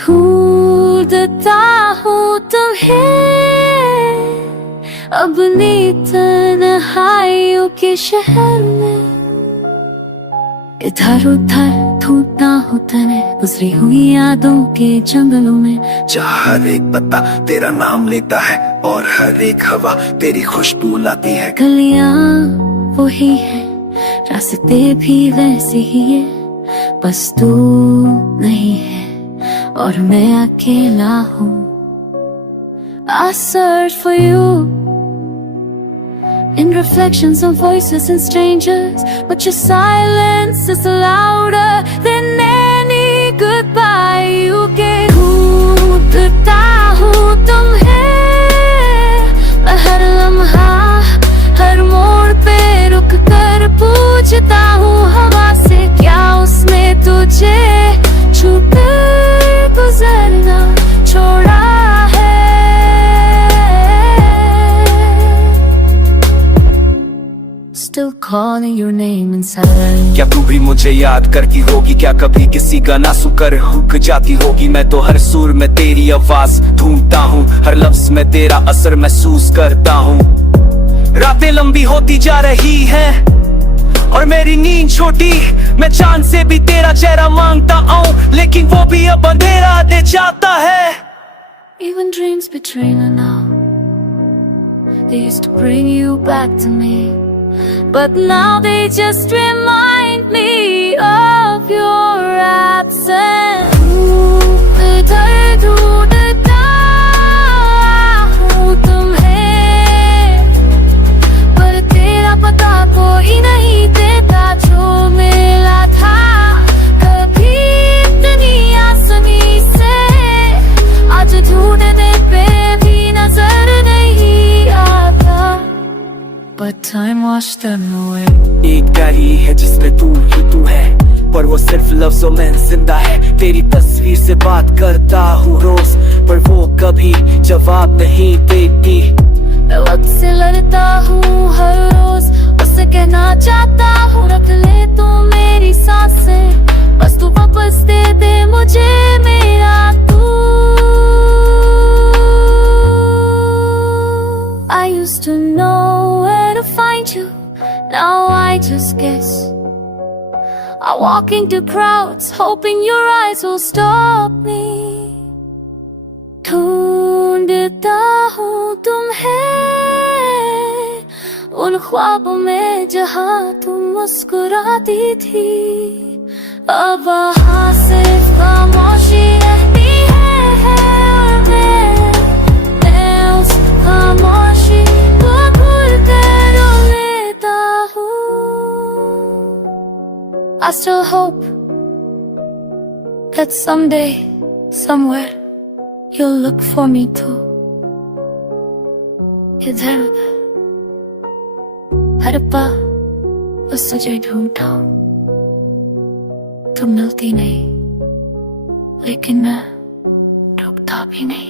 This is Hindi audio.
ढूंढता हूँ तुम्हें अपनी तन्हाइयों के शहर में, इधर उधर ढूंढता हूँ तने गुजरी हुई यादों के जंगलों में। जहाँ हर एक पत्ता तेरा नाम लेता है और हर एक हवा तेरी खुशबू लाती है। गलियां वही है, रास्ते भी वैसे ही है, बस तू नहीं है और मैं अकेला हूँ। I search for you in reflections of voices and strangers, but your silence is louder than any goodbye you gave. ढूंढता हूँ तुम्हें मैं हर लम्हा, हर मोड़ पे रुक कर पूछता हूँ हवा से, क्या उसने तुझे छूट गुजरना छोड़ा है। Still calling your name inside. क्या तू भी मुझे याद करती होगी, क्या कभी किसी गाना सुनकर हुक जाती होगी। मैं तो हर सुर में तेरी आवाज ढूंढता हूँ, हर लफ्ज में तेरा असर महसूस करता हूँ। रातें लंबी होती जा रही हैं और मेरी नींद छोटी, मैं चांद से भी तेरा चेहरा मांगता हूँ, लेकिन वो भी अब अंधेरा दे जाता है। Even dreams betray me now. They used to bring you back to me, but now they just remind me of your absence. इधर ढूंढता हूँ तुम्हें, पर तेरा पता कोई नहीं देता जो मिला था कभी इतनी आसानी से। आज ढूंढने पे भी नजर नहीं आता, but time washed them away. एक डायरी है जिसमें तू ही तू है, पर वो सिर्फ लफ्जों में जिंदा है। तेरी तस्वीर से बात करता हूँ रोज, पर वो कभी जवाब नहीं देती। मैं वक्त से लड़ता हूँ हर रोज, उससे कहना चाहता हूँ रख ले तू मेरी सांसें, बस तू वापस दे दे मुझे मेरा तू। I used to know where to find you, now I just guess. I walk into crowds hoping your eyes will stop me. ढूंढता हूँ तुम्हें उन ख्वाबों में जहाँ तुम मुस्कुराती थी, अब वहाँ सिर्फ खामोशी रहती है और मैं उस खामोशी को भूल कर रो लेता हूँ। I still hope that someday, somewhere, you'll look for me too. इधर उधर हर पल बस तुझे ढूंढता हूँ, तुम मिलती नहीं, लेकिन मैं रुकता भी नहीं।